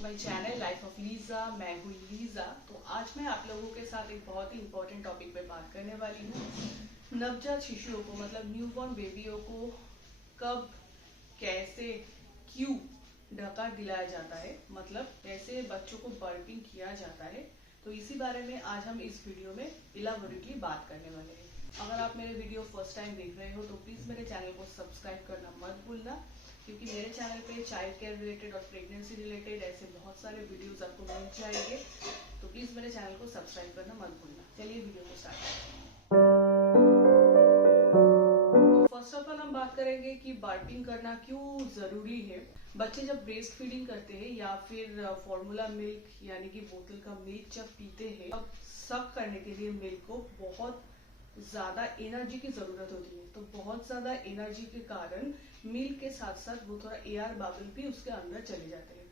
To my channel life of Lisa. मैं हूँ Lisa. तो आज मैं आप लोगों के साथ एक बहुत ही इम्पोर्टेंट टॉपिक पे बात करने वाली हूँ। नवजात शिशुओं को मतलब न्यूबॉर्न बेबियों को कब, कैसे, क्यों ढका दिलाया जाता है, मतलब कैसे बच्चों को बर्पिंग किया जाता है। तो इसी बारे में आज हम इस वीडियो में इलाबोरेटली बात करने वाले हैं। अगर आप मेरे वीडियो फर्स्ट टाइम देख रहे हो तो प्लीज़ मेरे चैनल को सब्सक्राइब करना मत भूलना, क्योंकि मेरे चैनल पे चाइल्ड केयर रिलेटेड और प्रेगनेंसी रिलेटेड ऐसे बहुत सारे वीडियोस आपको मिल जाएंगे। तो प्लीज़ मेरे चैनल को सब्सक्राइब करना मत भूलना। चलिए वीडियो को स्टार्ट करते हैं। तो फर्स्ट ऑफ ऑल हम बात करेंगे कि बर्पिंग करना क्यों ज़रूरी है। बच्चे जब ब्रेस्ट फीडिंग करते हैं या फिर फॉर्मूला मिल्क यानी कि बोतल का मिल्क जब पीते हैं, तब सक करने के लिए मिल्क को बहुत ज़्यादा एनर्जी की ज़रूरत होती है। तो बहुत ज़्यादा एनर्जी के कारण मिल्क के साथ साथ वो थोड़ा एयर बबल भी उसके अंदर चले जाते हैं।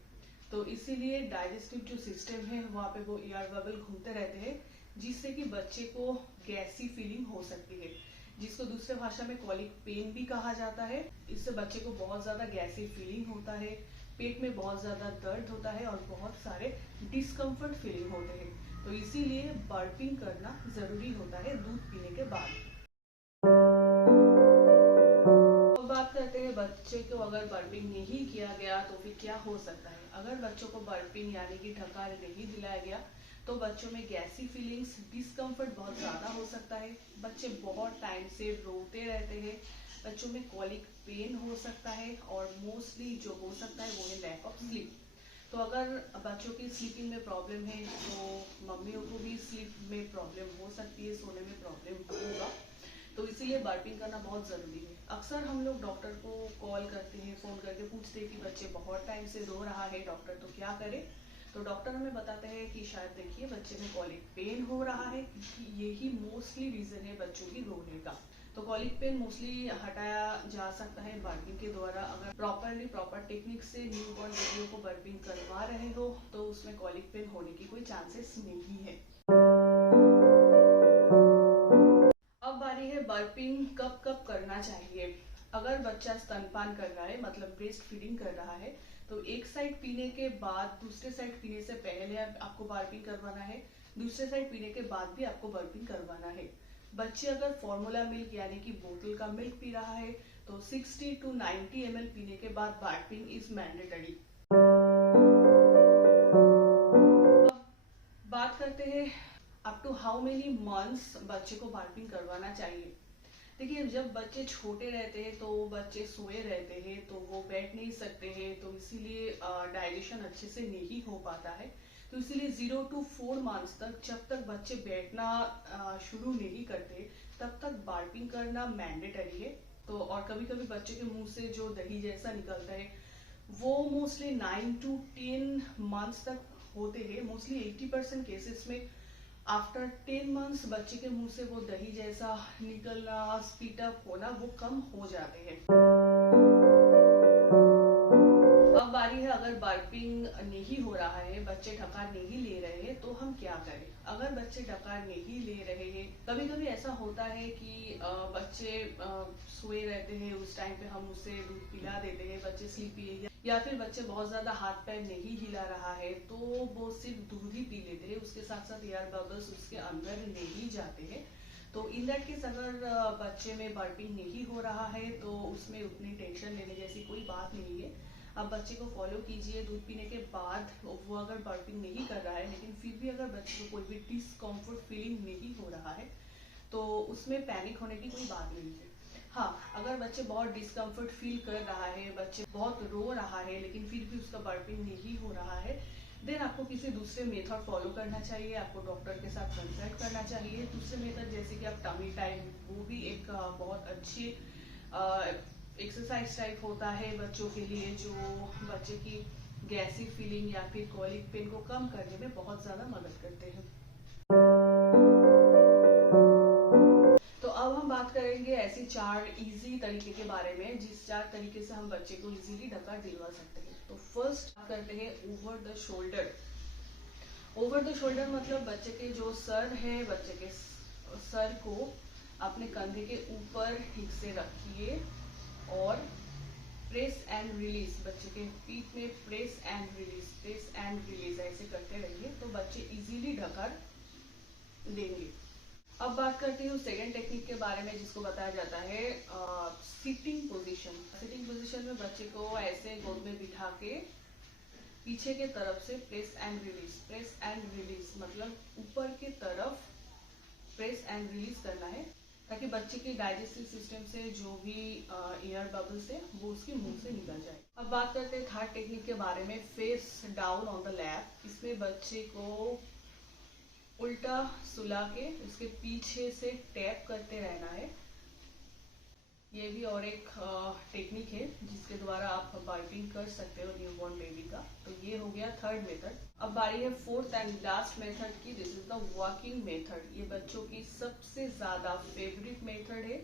तो इसीलिए डाइजेस्टिव जो सिस्टम है वहाँ पे वो एयर बबल घूमते रहते हैं, जिससे कि बच्चे को गैसी फीलिंग हो सकती है, जिसको दूसरे भाषा में कॉलिक पेन भी कहा जाता है। इससे बच्चे को बहुत ज़्यादा गैसी फीलिंग होता है, पेट में बहुत ज़्यादा दर्द होता है और बहुत सारे डिस्कम्फर्ट फीलिंग होते हैं। तो इसीलिए बर्पिंग करना ज़रूरी होता है दूध पीने के बाद। तो बात करते हैं बच्चे को अगर बर्पिंग नहीं किया गया तो फिर क्या हो सकता है। अगर बच्चों को बर्पिंग यानी कि ढका नहीं दिलाया गया तो बच्चों में गैसी फीलिंग्स, डिस्कम्फर्ट बहुत ज़्यादा हो सकता है। बच्चे बहुत टाइम से रोते रहते हैं, बच्चों में कॉलिक पेन हो सकता है और मोस्टली जो हो सकता है वो है लैक ऑफ स्लीप। तो अगर बच्चों की स्लीपिंग में प्रॉब्लम है तो मम्मियों को भी स्लीप में प्रॉब्लम हो सकती है, सोने में प्रॉब्लम होगा। तो इसीलिए बर्पिंग करना बहुत ज़रूरी है। अक्सर हम लोग डॉक्टर को कॉल करते हैं, फ़ोन करके पूछते हैं कि बच्चे बहुत टाइम से रो रहा है डॉक्टर, तो क्या करें। तो डॉक्टर हमें बताते हैं कि शायद देखिए बच्चे में कॉलिक पेन हो रहा है, क्योंकि यही मोस्टली रीज़न है बच्चों की रोने का। तो कॉलिक पेन मोस्टली हटाया जा सकता है बर्पिंग के द्वारा। अगर प्रॉपर टेक्निक से न्यूबॉर्न बेबियों को बर्पिंग करवा रहे हो तो उसमें कॉलिक पेन होने की कोई चांसेस नहीं है। अब बारी है बर्पिंग कब कब करना चाहिए। अगर बच्चा स्तनपान कर रहा है मतलब ब्रेस्ट फीडिंग कर रहा है तो एक साइड पीने के बाद दूसरे साइड पीने से पहले आपको बर्पिंग करवाना है, दूसरे साइड पीने के बाद भी आपको बर्पिंग करवाना है। बच्चे अगर फॉर्मूला मिल्क यानी कि बोतल का मिल्क पी रहा है तो 60 to 90 ml पीने के बाद बर्पिंग इज मैंडेटरी। बात करते हैं up to how many months बच्चे को बर्पिंग करवाना चाहिए। देखिए, जब बच्चे छोटे रहते हैं तो बच्चे सोए रहते हैं, तो वो बैठ नहीं सकते हैं, तो इसीलिए डाइजेशन अच्छे से नहीं हो पाता है। तो इसीलिए 0 to 4 मंथ्स तक जब तक बच्चे बैठना शुरू नहीं करते तब तक बर्पिंग करना मैंडेटरी है। तो और कभी कभी बच्चे के मुंह से जो दही जैसा निकलता है वो मोस्टली 9 to 10 मंथ्स तक होते हैं। मोस्टली 80% केसेस में आफ्टर 10 मंथ्स बच्चे के मुंह से वो दही जैसा निकलना, स्पीट अप होना वो कम हो जाते हैं। अब बारी है अगर बर्पिंग नहीं हो रहा है, बच्चे ढकार नहीं ले रहे हैं, तो हम क्या करें। अगर बच्चे ढकार नहीं ले रहे हैं, कभी कभी ऐसा होता है कि बच्चे सोए रहते हैं, उस टाइम पे हम उसे दूध पिला देते हैं, बच्चे स्लीपी है, या फिर बच्चे बहुत ज्यादा हाथ पैर नहीं हिला रहा है तो वो सिर्फ दूध ही पी लेते हैं, उसके साथ साथ एयर बबल्स उसके अंदर नहीं जाते हैं। तो इन दैट केस अगर बच्चे में बर्पिंग नहीं हो रहा है तो उसमें उतनी टेंशन लेने जैसी कोई बात नहीं है। आप बच्चे को फॉलो कीजिए। दूध पीने के बाद वो अगर बर्पिंग नहीं कर रहा है लेकिन फिर भी अगर बच्चे को कोई भी डिस्कम्फर्ट फीलिंग नहीं हो रहा है तो उसमें पैनिक होने की कोई बात नहीं है। हाँ, अगर बच्चे बहुत डिस्कम्फर्ट फील कर रहा है, बच्चे बहुत रो रहा है लेकिन फिर भी उसका बर्पिंग नहीं हो रहा है, देन आपको किसी दूसरे मेथड फॉलो करना चाहिए। आपको डॉक्टर के साथ कंसल्ट करना चाहिए। दूसरे मेथड जैसे कि आप टमी टाइम, वो भी एक बहुत अच्छी एक्सरसाइज टाइप होता है बच्चों के लिए, जो बच्चे की गैसी फीलिंग या फिर कॉलिक पेन को कम करने में बहुत ज़्यादा मदद करते हैं। तो अब हम बात करेंगे ऐसी 4 इजी तरीके के बारे में जिस 4 तरीके से हम बच्चे को इजीली ढकार दिलवा सकते हैं। तो फर्स्ट करते हैं over the shoulder. Over the shoulder मतलब बच्चे के जो सर है, बच्चे के सर को अपने कंधे के ऊपर ठीक से रखिए और प्रेस एंड रिलीज, बच्चे के पीठ में प्रेस एंड रिलीज ऐसे करते रहिए तो बच्चे इजीली ढकार देंगे। अब बात करती हूँ सेकेंड टेक्निक के बारे में, जिसको बताया जाता है सिटिंग पोजीशन। सिटिंग पोजीशन में बच्चे को ऐसे गोद में बिठा के पीछे के तरफ से प्रेस एंड रिलीज मतलब ऊपर के तरफ प्रेस एंड रिलीज करना है, ताकि बच्चे के डाइजेस्टिव सिस्टम से जो भी एयर बबल्स है वो उसके मुंह से निकल जाए। अब बात करते हैं थर्ड टेक्निक के बारे में, face down on the lap. इसमें बच्चे को उल्टा सुला के उसके पीछे से टैप करते रहना है। ये भी और एक टेक्निक है जिसके द्वारा आप बाइपिंग कर सकते हो न्यूबॉर्न बेबी का। तो ये हो गया थर्ड मेथड। अब बारी है फोर्थ एंड लास्ट मेथड की। This is the walking method. ये बच्चों की सबसे ज्यादा फेवरेट मेथड है।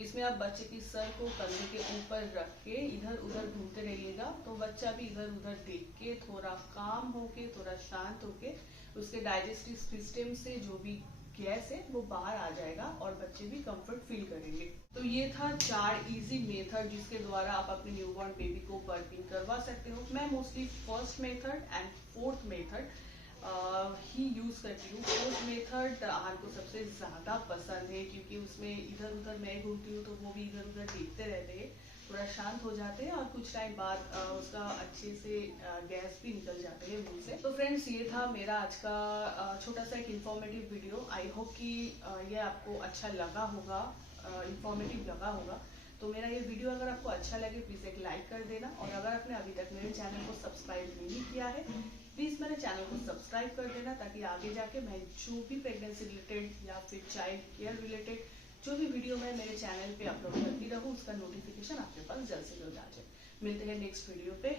इसमें आप बच्चे की सर को कंधे के ऊपर रख के इधर उधर घूमते रहिएगा, तो बच्चा भी इधर उधर देख के थोड़ा काम होके, थोड़ा शांत होके उसके डाइजेस्टिव सिस्टम से जो भी गैस है वो बाहर आ जाएगा और बच्चे भी कंफर्ट फील करेंगे। तो ये था 4 इजी मेथड जिसके द्वारा आप अपने न्यूबॉर्न बेबी को बर्पिंग करवा सकते हो। मैं mostly first method and fourth method he use करती हूँ। फोर्थ मेथड आहान को सबसे ज्यादा पसंद है, क्योंकि उसमें इधर उधर मैं घूमती हूँ तो वो भी इधर उधर देखते रहते हैं, थोड़ा शांत हो जाते हैं और कुछ टाइम बाद उसका अच्छे से गैस भी निकल जाते हैं मुंह से। तो फ्रेंड्स, ये था मेरा आज का छोटा सा एक इन्फॉर्मेटिव वीडियो। आई होप कि ये आपको अच्छा लगा होगा, इन्फॉर्मेटिव लगा होगा। तो मेरा ये वीडियो अगर आपको अच्छा लगे प्लीज एक लाइक कर देना, और अगर आपने अभी तक मेरे चैनल को सब्सक्राइब नहीं किया है प्लीज मेरे चैनल को सब्सक्राइब कर देना, ताकि आगे जाके मैं जो भी प्रेगनेंसी रिलेटेड या फिर चाइल्ड केयर रिलेटेड जो भी वीडियो मैं मेरे चैनल पे अपलोड करती रहूँ उसका नोटिफिकेशन आपके पास जल्द से जल्द आ जाए। मिलते हैं नेक्स्ट वीडियो पे।